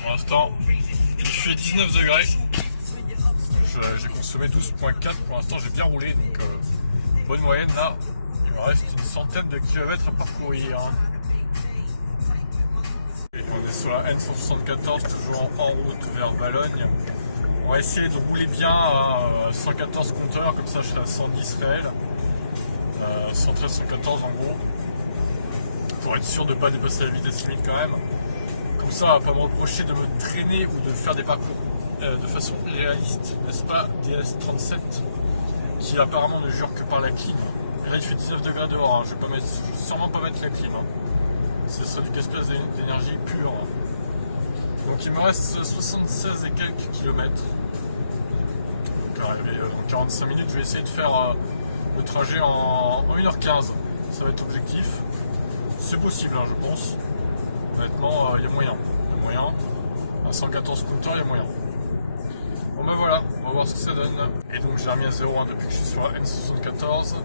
Pour l'instant, il fait 19 degrés. J'ai consommé 12,4. Pour l'instant, j'ai bien roulé. Donc, bonne moyenne là. Il me reste une centaine de kilomètres à parcourir. Et on est sur la N174, toujours en route vers Valogne. On va essayer de rouler bien à 114 compteurs, comme ça je serai à 110 réels. 113, 114 en gros. Pour être sûr de ne pas dépasser la vitesse limite quand même. Comme ça, on va pas me reprocher de me traîner ou de faire des parcours de façon réaliste, n'est-ce pas, DS37, qui apparemment ne jure que par la clim. Et là il fait 19 degrés dehors, hein. Je vais sûrement pas mettre la clim. Hein. Ce serait du gaspillage d'énergie pure. Donc il me reste 76 et quelques kilomètres. Donc arrivé dans 45 minutes, je vais essayer de faire le trajet en 1h15. Ça va être objectif. C'est possible, hein, je pense. Honnêtement, il y a moyen. Il y a moyen. À 114 compteurs, il y a moyen. Bon ben voilà, on va voir ce que ça donne. Et donc j'ai remis à 0 hein, depuis que je suis sur la N74.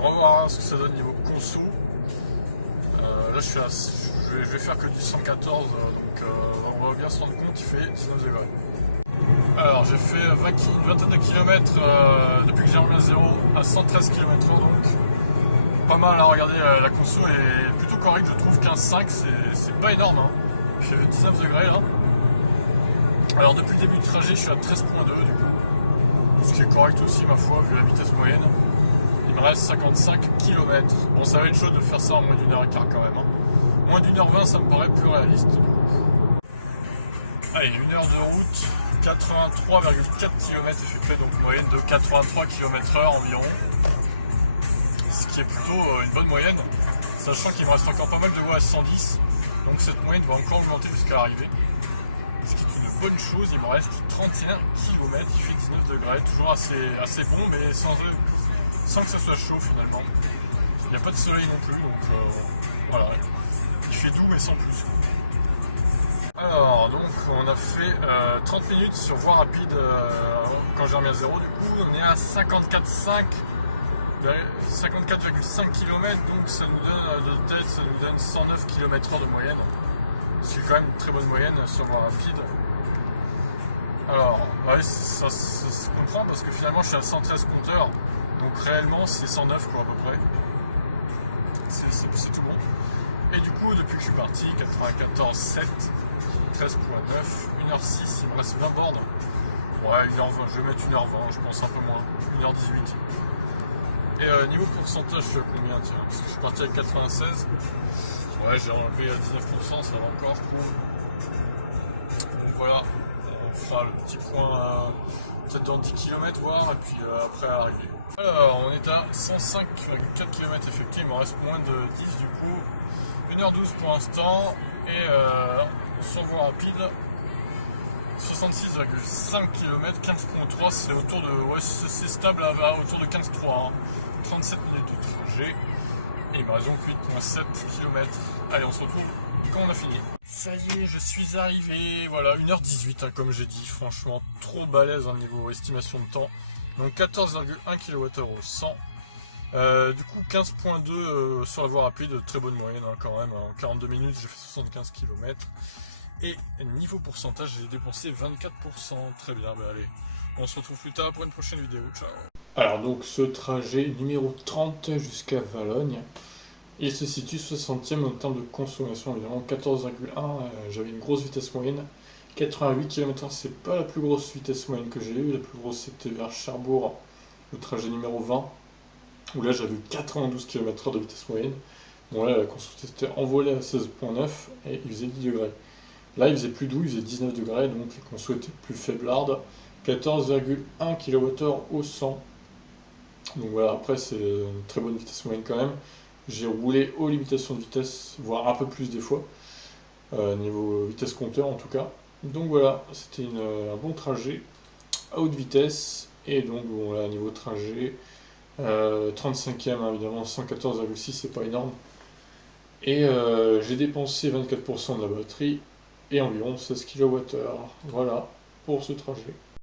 On va voir ce que ça donne niveau conso. Là je vais faire que du 114, donc on va bien se rendre compte, il fait 19 degrés. Alors j'ai fait une vingtaine de kilomètres depuis que j'ai remis à 0 à 113 km/h, donc pas mal à regarder. La conso est plutôt correcte, je trouve. 15,5 c'est pas énorme, hein. Il fait 19 degrés là. Alors depuis le début du trajet je suis à 13,2 du coup, ce qui est correct aussi ma foi vu la vitesse moyenne. Il me reste 55 km. Bon, ça va être chaud de faire ça en moins d'une heure et quart quand même. Hein. Moins d'une heure 20, ça me paraît plus réaliste du coup. Allez, une heure de route, 83,4 km effectué, donc moyenne de 83 km/h environ. Ce qui est plutôt une bonne moyenne, sachant qu'il me reste encore pas mal de voies à 110. Donc cette moyenne va encore augmenter jusqu'à l'arrivée. Ce qui est une bonne chose, il me reste 31 km, il fait 19 degrés, toujours assez bon, mais sans que ça soit chaud finalement. Il n'y a pas de soleil non plus, donc voilà. Il fait doux mais sans plus. Alors donc on a fait 30 minutes sur voie rapide quand j'ai remis à 0, du coup on est à 54,5 km, donc ça nous donne de tête, ça nous donne 109 km/h de moyenne. C'est quand même une très bonne moyenne sur voie rapide. Alors, ouais, ça se comprend parce que finalement je suis à 113 compteurs, donc réellement c'est 109 quoi à peu près. C'est tout bon. Et du coup, depuis que je suis parti, 94,7, 13,9, 1h06, il me reste 20 bornes. Ouais, 1h20, je vais mettre 1h20, je pense un peu moins, 1h18. Et niveau pourcentage, je suis à combien tiens? Parce que je suis parti avec 96. Ouais, j'ai enlevé à 19%, ça va encore. Donc voilà, on fera le petit point peut-être dans 10 km voir, et puis après arriver. Alors, on est à 105,4 km effectués, il me reste moins de 10 du coup. 1h12 pour l'instant, et sur voie rapide, 66,5 km, 15,3, c'est autour de. Ouais, c'est stable autour de 15,3, hein. 37 minutes de trajet. Et il me reste donc 8,7 km. Allez, on se retrouve quand on a fini. Ça y est, je suis arrivé. Voilà, 1h18, hein, comme j'ai dit. Franchement, trop balèze au niveau estimation de temps. Donc 14,1 kWh au 100. Du coup, 15,2 sur la voie rapide. Très bonne moyenne hein, quand même. En 42 minutes, j'ai fait 75 km. Et niveau pourcentage, j'ai dépensé 24%. Très bien, bah allez. On se retrouve plus tard pour une prochaine vidéo. Ciao. Alors donc ce trajet numéro 30 jusqu'à Valogne, il se situe 60e en termes de consommation, évidemment 14,1, j'avais une grosse vitesse moyenne, 88 km/h, c'est pas la plus grosse vitesse moyenne que j'ai eue, la plus grosse c'était vers Cherbourg, le trajet numéro 20, où là j'avais 92 km/h de vitesse moyenne. Bon là la consommation était envolée à 16,9 et il faisait 10 degrés. Là il faisait plus doux, il faisait 19 degrés, donc les consos étaient plus faiblardes, 14,1 kWh au 100. Donc voilà, après c'est une très bonne vitesse moyenne quand même. J'ai roulé aux limitations de vitesse, voire un peu plus des fois, niveau vitesse compteur en tout cas. Donc voilà, c'était un bon trajet à haute vitesse. Et donc voilà, niveau trajet, 35e hein, évidemment, 114,6 c'est pas énorme. Et j'ai dépensé 24% de la batterie et environ 16 kWh. Voilà pour ce trajet.